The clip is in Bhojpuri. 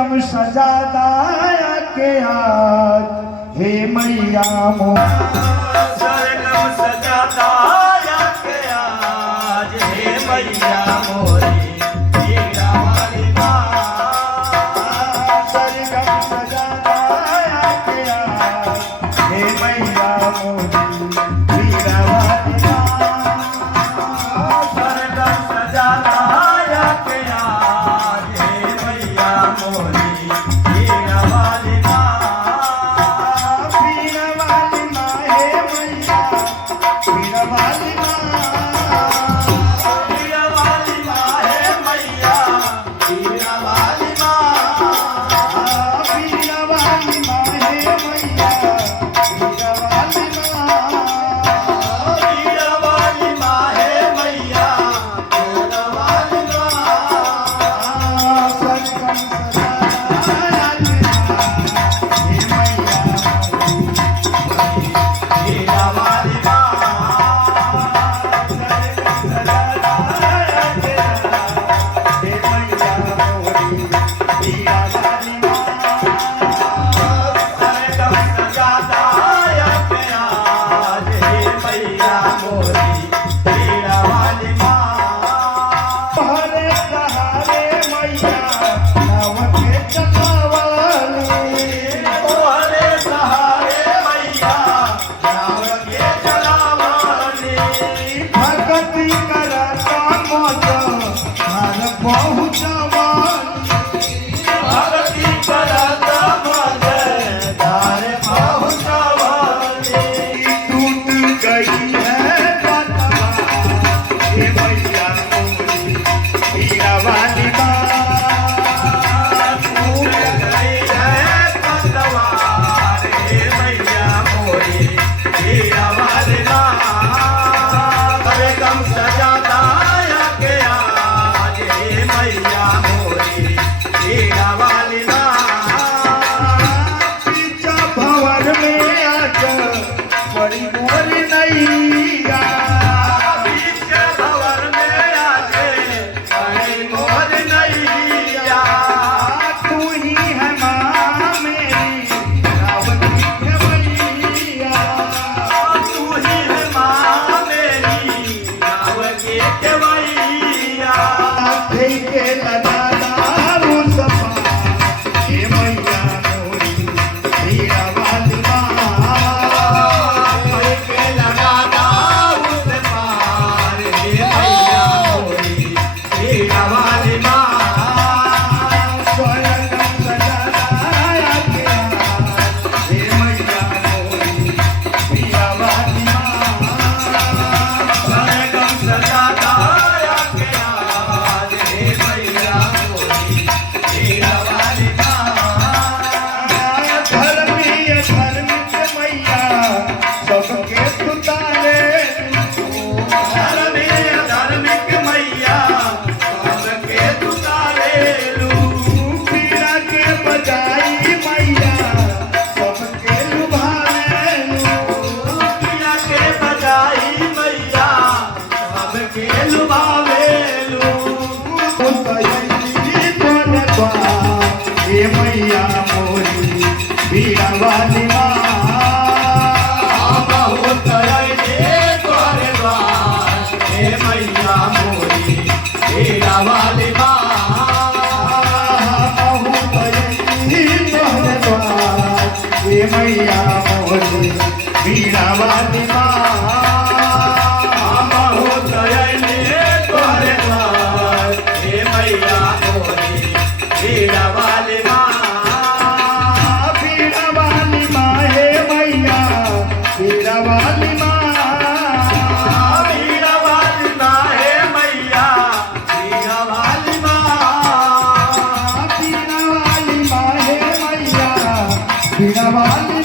सरगम सजादा के आज हे मैया मो सरगम सजादा के आज हे मैया मोरी हीरा वाली माँ। सरगम सजादा के आज हे मैया मोरी हीरा वाली माँ। सरगम सजादा के आज हे मैया मोरी हीरा वाली माँ। हीरा वाली माँ हे मैया हीरा वाली माँ। हीरा वाली माँ हे मैया हीरा वाली माँ। हीरा वाली माँ हे मैया हीरा वाली माँ। हीरा वाली माँ हे मैया हीरा वाली माँ। सरगम सजादा हे मैया हीरा वाली माँ। सरगम सजादा के आज हे मैया मोरी हीरा वाली माँ। हरे सहारे मैया नाव के चलावाली। तोहरे सहारे मैया नाव के चलावाली। भगति करता मत हर पहुँचवाली। भगति करत मज धार पहुँचवाली। टूट गई है कतवा हे मैया मोरी हीरा वाली माँ। टूट गई है पतवार हे मैया मोरी हीरा वाली माँ। सरगम सजादा के आज हे मैया मोरी हीरा वाली माँ। पीछा भंवर में आकर बड़ी मोरी नैया। बीच भंवर में आके बड़ी मोर नैया। तू ही है माँ मेरी रावण की खेवैया। तू ही है माँ मेरी नाव के केवैया। देई के लगा दारू सपा हे मैया मोरी हीरा वाली माँ। कोई के लगा दाऊ से पार हे मैया मोरी हीरा वाली माँ। सरगम सजादा के आज हे मैया मोरी हीरा वाली माँ। सरगम सजादा के आज हे मैया मोरी हीरा वाली माँ। धर्मी के मैया सबके सुतारे। धार्मिक मैया सबके तुतारेलू। पीड़ा के बजाई मैया सबके लुभावेलू। पीड़ा के बजाई मैया सबके लुभावेलू। हे मैया मोरी हीरा वाली माँ। बहुत अइले तोहरे द्वार हे मैया मोरी हीरा वाली माँ। हे मैया मोरी हीरा वाली माँ। बहुत अइले तोहरे द्वार हे मैया मोरी हीरा वाली माँ। हीरा वाली माँ हे मैया हीरा वाली माँ। हीरा वाली माँ हे मैया हीरा वाली माँ। हीरा वाली माँ हे मैया हीरा वाली